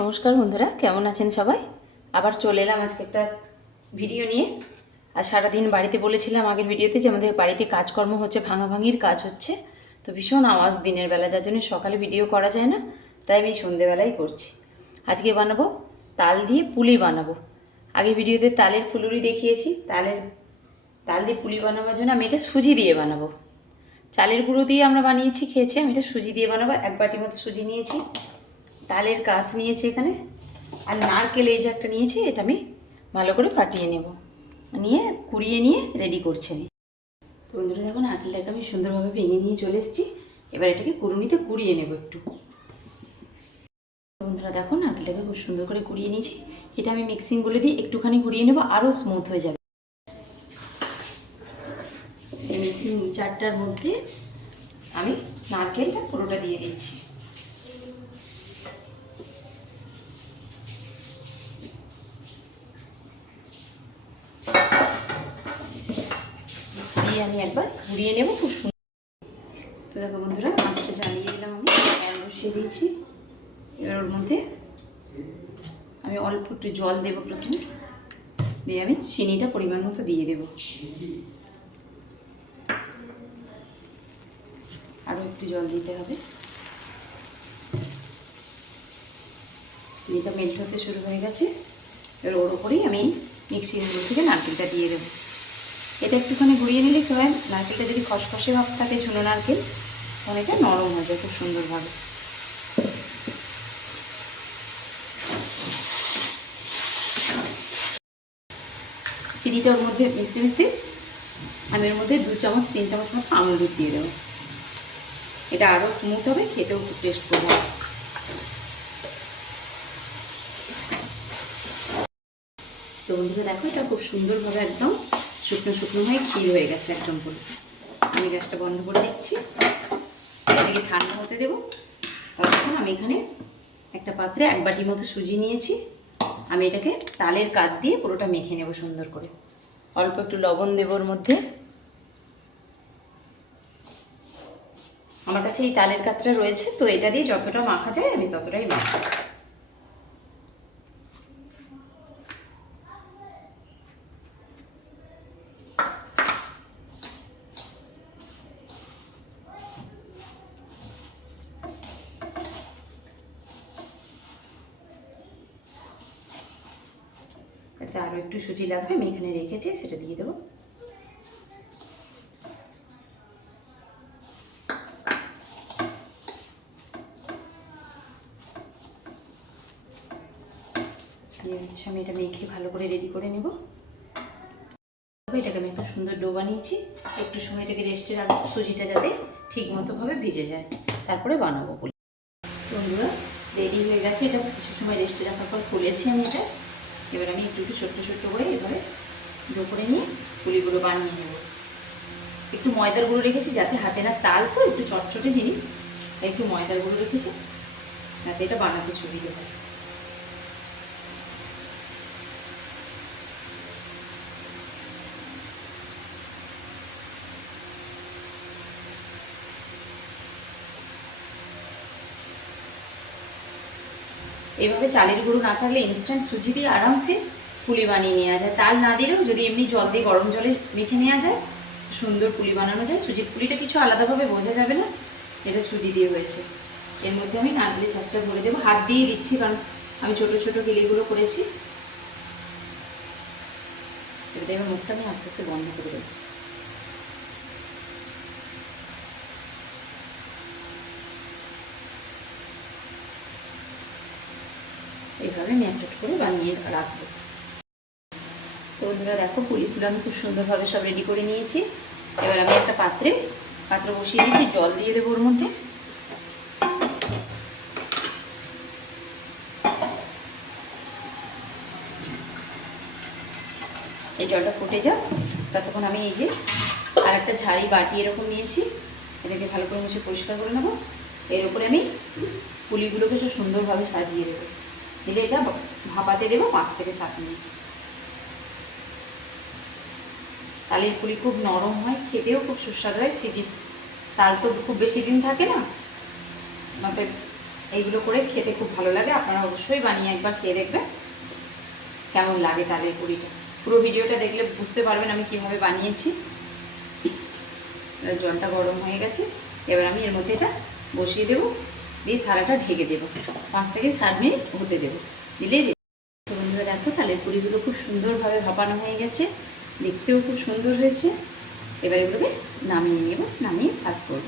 নমস্কার বন্ধুরা, কেমন আছেন সবাই? আবার চলে এলাম আজকে একটা ভিডিও নিয়ে। আর সারাদিন বাড়িতে বলেছিলাম আগের ভিডিওতে যে আমাদের বাড়িতে কাজকর্ম হচ্ছে, ভাঙাভাঙির কাজ হচ্ছে। তো ভীষণ আওয়াজ দিনের বেলা, যার জন্য সকালে ভিডিও করা যায় না, তাই আমি সন্ধেবেলাই করছি। আজকে বানাবো তাল দিয়ে পুলি বানাবো। আগে ভিডিওতে তালের ফুলুরি দেখিয়েছি, তালের, তাল দিয়ে পুলি বানাবার জন্য আমি এটা সুজি দিয়ে বানাবো। চালের গুঁড়ো দিয়ে আমরা বানিয়েছি, খেয়েছি, আমি এটা সুজি দিয়ে বানাবো, এক বাটির মতো সুজি নিয়েছি। তালের কাঠ নিয়েছি এখানে। আর নারকেল এই যে একটা নিয়েছি, এটা আমি ভালো করে কাটিয়ে নেব। নিয়ে, কুড়িয়ে নিয়ে রেডি করছি আমি। বন্ধুরা দেখো, নারকেলটাকে আমি সুন্দরভাবে ভেঙে নিয়ে চলে এসেছি। এবার এটাকে কুড়ুনিতে কুড়িয়ে নেব একটু। বন্ধুরা দেখো, নারকেলটাকে খুব সুন্দর করে কুড়িয়ে নিয়েছি। এটা আমি মিক্সিংগুলো দিয়ে একটুখানি কুড়িয়ে নেব আরও স্মুথ হয়ে যাবে। মিক্সিং চারটার মধ্যে আমি নারকেলটা পুরোটা দিয়ে দিচ্ছি দিয়ে আমি একবার ঘুরিয়ে নেব, খুব সুন্দর। তো দেখো বন্ধুরা, মাছটা জ্বালিয়ে দিলাম আমি প্যান বসিয়ে দিয়েছি। এবার ওর মধ্যে আমি অল্প একটু জল দেবো প্রথমে। দিয়ে আমি চিনিটা পরিমাণ মতো দিয়ে দেবো। আরও একটু জল দিতে হবে। চিনিটা মেল্ট হতে শুরু হয়ে গেছে। এবার ওর ওপরেই আমি মিক্সিগুলো থেকে নারকেলটা দিয়ে দেবো। এটা একটুখানি ঘুরিয়ে নিলে কী হয়? নারকেলটা যদি খসখসে ভাব থাকে, ঝুনো নারকেল তখন এটা নরম হয়ে যায় খুব সুন্দরভাবে। চিনিটা ওর মধ্যে মিশতে মিশতে আমি এর মধ্যে দু চামচ, তিন চামচ মতো আমুল দুধ দিয়ে দেবো। এটা আরও স্মুথ হবে, খেতেও খুব টেস্ট করবে। তো বন্ধুরা দেখো, এটা খুব সুন্দরভাবে একদম শুকনো শুকনো হয়ে ক্ষীর হয়ে গেছে একদম পুরো। আমি গ্যাসটা বন্ধ করে দিচ্ছি। এটাকে ঠান্ডা হতে দেবো। ততক্ষণ আমি এখানে একটা পাত্রে এক বাটি মতো সুজি নিয়েছি। আমি এটাকে তালের কাঠ দিয়ে পুরোটা মেখে নেব সুন্দর করে। অল্প একটু লবণ দেবো ওর মধ্যে। আমার কাছে এই তালের কাতটা রয়েছে, তো এটা দিয়ে যতটা মাখা যায় আমি ততটাই মাখাবো। এতে আরও একটু সুজি লাগবে, আমি এখানে রেখেছি, সেটা দিয়ে দেবো। হচ্ছে আমি এটা মেখে ভালো করে রেডি করে নেব। এটাকে আমি একটা সুন্দর ডো বানিয়েছি, একটু সময় এটাকে রেস্টে রাখব, সুজিটা যাতে ঠিক মতোভাবে ভিজে যায়। তারপরে বানাবো। বলে বন্ধুরা রেডি হয়ে গেছে, এটা কিছু সময় রেস্টে রাখার পর খুলেছি আমি এটা। এবার আমি একটু একটু ছোট্ট ছোট্ট করে এবারে ডো করে নিয়ে পুলিগুলো বানিয়ে নেব। একটু ময়দার গুঁড়ো রেখেছি যাতে হাতে না তাল তো একটু চটচটে জিনিস, তাই একটু ময়দার গুঁড়ো রেখেছি, যাতে এটা বানাতে সুবিধে হয়। এভাবে চালের গুঁড়ো না থাকলে ইনস্ট্যান্ট সুজি দিয়ে আরামসে পুলি বানিয়ে নেওয়া যায়। তাল না দিলেও যদি এমনি জল দিয়ে গরম জলে মেখে নেওয়া যায়, সুন্দর পুলি বানানো যায়। সুজির পুলিটা কিছু আলাদাভাবে বোঝা যাবে না, এটা সুজি দিয়ে হয়েছে। এর মধ্যে আমি নারকেলের চাষটা ভরে দেবো। হাত দিয়ে দিচ্ছি, কারণ আমি ছোট ছোট কিলিগুলো করেছি। এবার এবার মুখটা আমি আস্তে আস্তে বন্ধ করে দেবো। এইভাবে আমি করে বানিয়ে রাখব তো বন্ধুরা দেখো পুলিগুলো আমি খুব সুন্দরভাবে সব রেডি করে নিয়েছি। এবার আমি একটা পাত্রে, পাত্র বসিয়ে দিয়েছি, জল দিয়ে দেবো ওর মধ্যে। এই জলটা ফুটে যাক, ততক্ষণ আমি এই যে আর একটা ঝাড়ি বাটি এরকম নিয়েছি। এটাকে ভালো করে মুছে পরিষ্কার করে নেব। এর উপরে আমি পুলিগুলোকে সব সুন্দরভাবে সাজিয়ে দেবো। দিলে এটা ভাপাতে দেবো পাঁচ থেকে সাত মিনিট। তালের পুলি খুব নরম হয়, খেতেও খুব সুস্বাদু হয় সিজি তাল তো খুব বেশি দিন থাকে না। নতে এইগুলো করে খেতে খুব ভালো লাগে। আপনারা অবশ্যই বানিয়ে একবার খেয়ে দেখবেন, কেমন লাগে তালের পুরিটা। পুরো ভিডিওটা দেখলে বুঝতে পারবেন আমি কীভাবে বানিয়েছি। এবার জলটা গরম হয়ে গেছে। এবার আমি এর মধ্যে এটা বসিয়ে দেবো। দিয়ে থালাটা ঢেকে দেবো। পাঁচ থেকে সাত মিনিট হতে দেবো। দিলে বন্ধুরা দেখো তাহলে পুরিগুলো খুব সুন্দরভাবে ভাপানো হয়ে গেছে। দেখতেও খুব সুন্দর হয়েছে। এবার এগুলোকে নামিয়ে নেব, নামিয়ে সার্ভ করব।